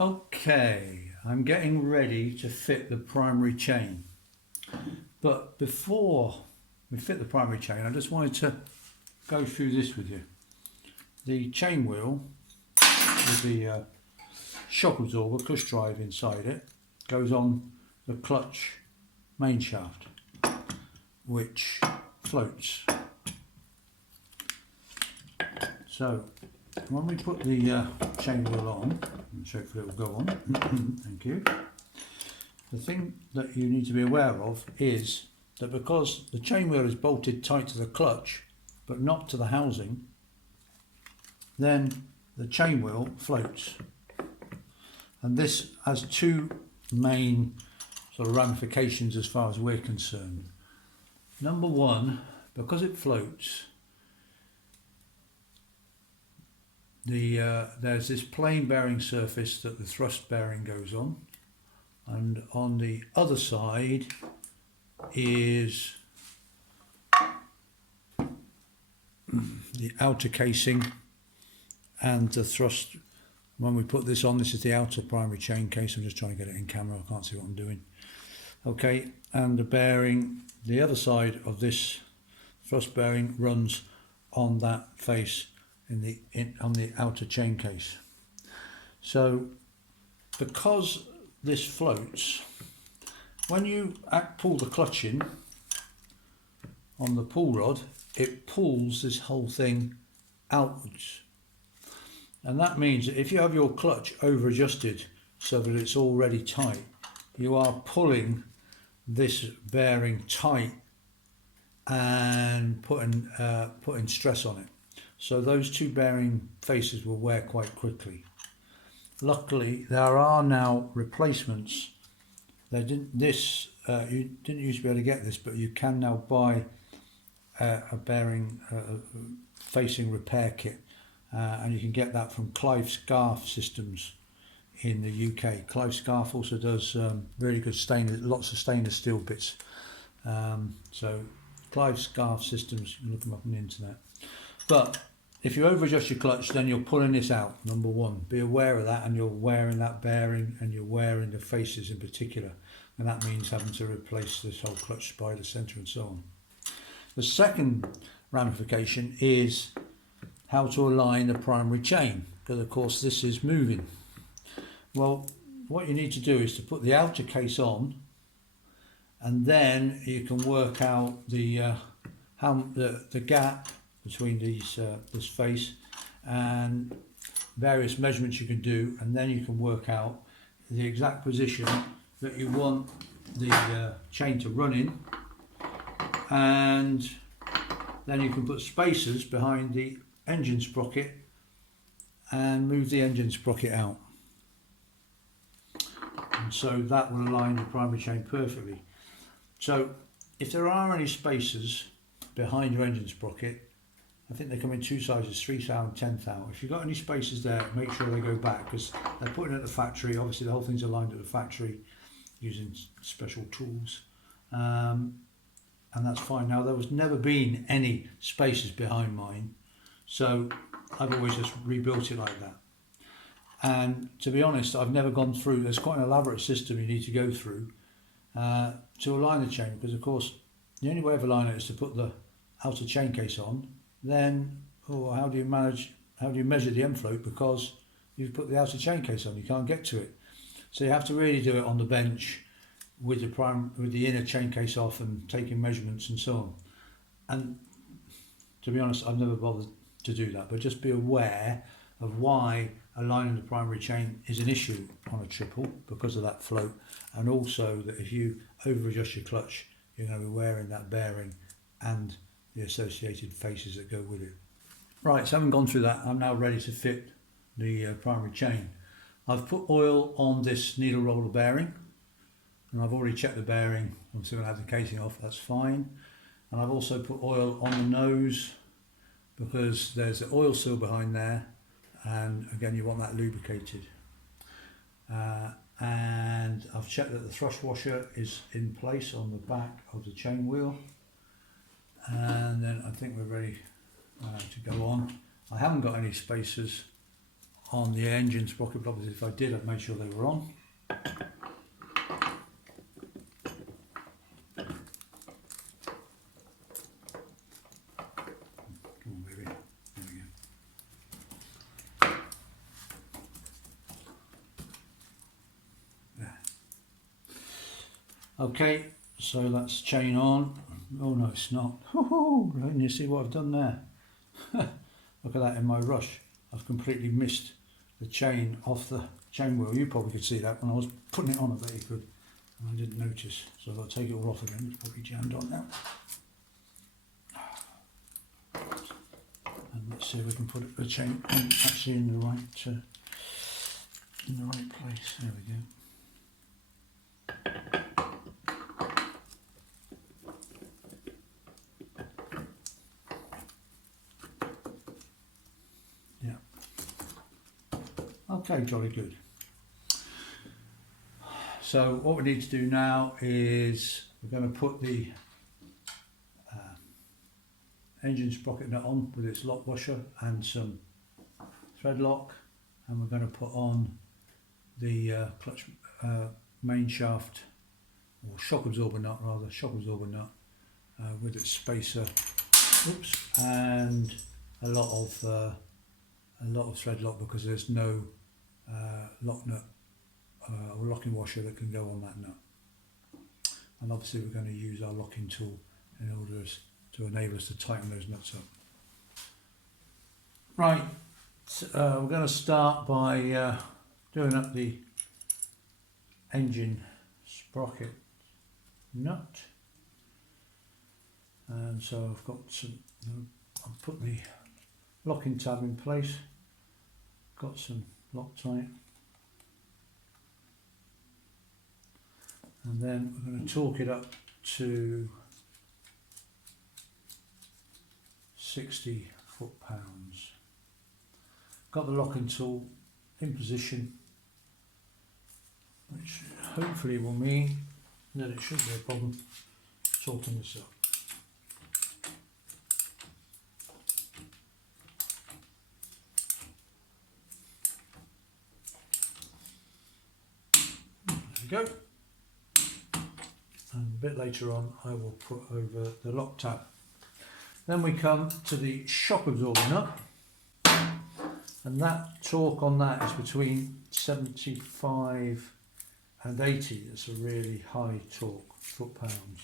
Okay, I'm getting ready to fit the primary chain. But before we fit the primary chain, I just wanted to go through this with you. The chain wheel with the shock absorber, cush drive inside it, goes on the clutch main shaft, which floats. So when we put the chain wheel on, which hopefully it will go on, thank you, the thing that you need to be aware of is that because the chain wheel is bolted tight to the clutch but not to the housing, then the chain wheel floats. And this has two main sort of ramifications as far as we're concerned. Number one, because it floats, there's this plain bearing surface that the thrust bearing goes on, and on the other side is the outer casing and the thrust. When we put this on, this is the outer primary chain case. I'm just trying to get it in camera, I can't see what I'm doing. Okay, and the bearing, the other side of this thrust bearing runs on that face on the outer chain case. So because this floats, when you pull the clutch in on the pull rod, it pulls this whole thing outwards. And that means that if you have your clutch over adjusted so that it's already tight, you are pulling this bearing tight and putting stress on it. So those two bearing faces will wear quite quickly. Luckily, there are now replacements. You didn't used to be able to get this, but you can now buy a bearing facing repair kit, and you can get that from Clive Scarf Systems in the UK. Clive Scarf also does really good lots of stainless steel bits. So Clive Scarf Systems, you can look them up on the internet. But if you over adjust your clutch, then you're pulling this out, number one. Be aware of that, and you're wearing that bearing and you're wearing the faces in particular. And that means having to replace this whole clutch spider center and so on. The second ramification is how to align the primary chain, because of course this is moving. Well, what you need to do is to put the outer case on, and then you can work out the gap between this face and various measurements you can do, and then you can work out the exact position that you want the chain to run in, and then you can put spacers behind the engine sprocket and move the engine sprocket out, and so that will align the primary chain perfectly. So if there are any spacers behind your engine sprocket, I think they come in two sizes, 3 thou and 10 thou. If you've got any spacers there, make sure they go back, because they're putting it at the factory. Obviously the whole thing's aligned at the factory using special tools, and that's fine. Now, there was never been any spacers behind mine, so I've always just rebuilt it like that. And to be honest, I've never gone through, there's quite an elaborate system you need to go through to align the chain, because of course the only way of aligning it is to put the outer chain case on. Then how do you measure the end float, because you've put the outer chain case on, you can't get to it. So you have to really do it on the bench with the inner chain case off and taking measurements and so on. And to be honest, I've never bothered to do that, but just be aware of why aligning the primary chain is an issue on a triple, because of that float, and also that if you over adjust your clutch, you're going to be wearing that bearing and the associated faces that go with it. Right, so having gone through that, I'm now ready to fit the primary chain. I've put oil on this needle roller bearing, and I've already checked the bearing. I'm still going to have the casing off, that's fine. And I've also put oil on the nose, because there's the oil seal behind there, and again you want that lubricated. And I've checked that the thrust washer is in place on the back of the chain wheel, and then I think we're ready to go on. I haven't got any spacers on the engine sprocket block. If I did, I'd make sure they were on. Come on, baby. There we go. There. Okay, so that's chain on. Oh no, it's not. Can you see what I've done there? Look at that in my rush. I've completely missed the chain off the chain wheel. You probably could see that when I was putting it on, I bet you could. And I didn't notice. So I've got to take it all off again. It's probably jammed on now. And let's see if we can put the chain on actually in the right place. There we go. Okay, jolly good. So what we need to do now is we're going to put the engine sprocket nut on with its lock washer and some thread lock, and we're going to put on the clutch main shaft, or shock absorber nut rather, shock absorber nut with its spacer, and a lot of thread lock, because there's no lock nut or locking washer that can go on that nut. And obviously we're going to use our locking tool in order to enable us to tighten those nuts up. Right, we're going to start by doing up the engine sprocket nut. And so I've got some, I've put the locking tab in place, got some Loctite, and then we're going to torque it up to 60 foot-pounds. Got the locking tool in position, which hopefully will mean that it shouldn't be a problem torquing this up. Go, and a bit later on I will put over the lock tab. Then we come to the shock absorber nut, and that torque on that is between 75 and 80. That's a really high torque, foot-pounds.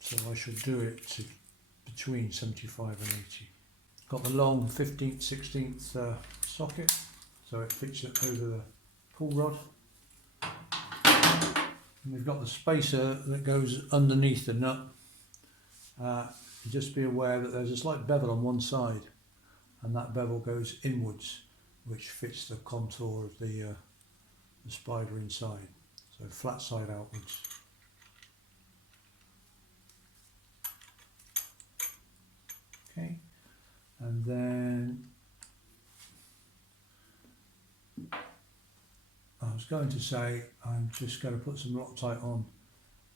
So I should do it to between 75 and 80. Got the long 15th, 16th socket, so it fits it over the pull rod. And we've got the spacer that goes underneath the nut. Just be aware that there's a slight bevel on one side, and that bevel goes inwards, which fits the contour of the spider inside. So flat side outwards. Okay, and then I was going to say I'm just going to put some Loctite on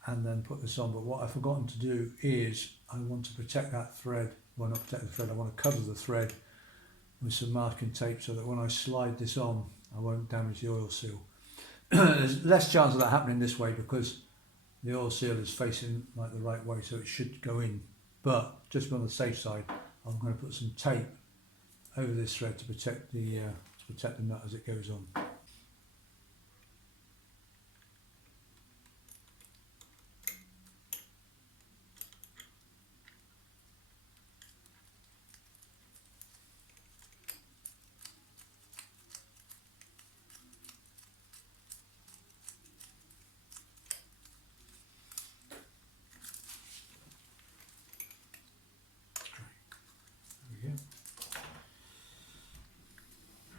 and then put this on, but what I've forgotten to do is I want to protect that thread. Well, not protect the thread, I want to cover the thread with some masking tape so that when I slide this on I won't damage the oil seal. There's less chance of that happening this way because the oil seal is facing like the right way, so it should go in, but just on the safe side I'm going to put some tape over this thread to protect the nut as it goes on.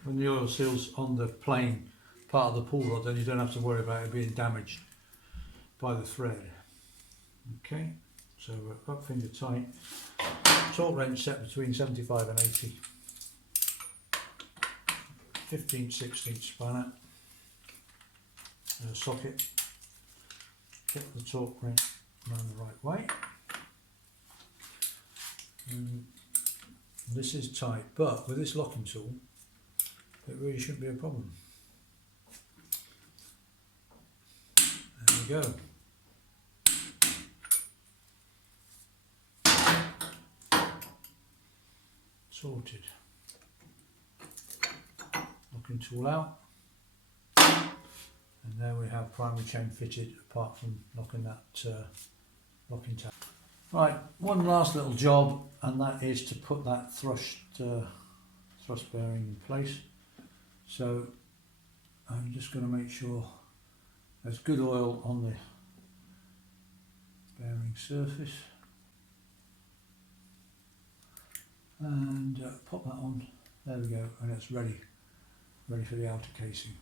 When the oil seal's on the plain part of the pull rod, then you don't have to worry about it being damaged by the thread. Okay, so we're up finger tight. Torque wrench set between 75 and 80. 15th, 16th spanner. Socket. Get the torque wrench around the right way. And this is tight, but with this locking tool, It really shouldn't be a problem. There we go. Sorted. Locking tool out. And there we have primary chain fitted, apart from locking that locking tab. Right, one last little job, and that is to put that thrust bearing in place. So I'm just going to make sure there's good oil on the bearing surface, and pop that on. There we go, and it's ready for the outer casing.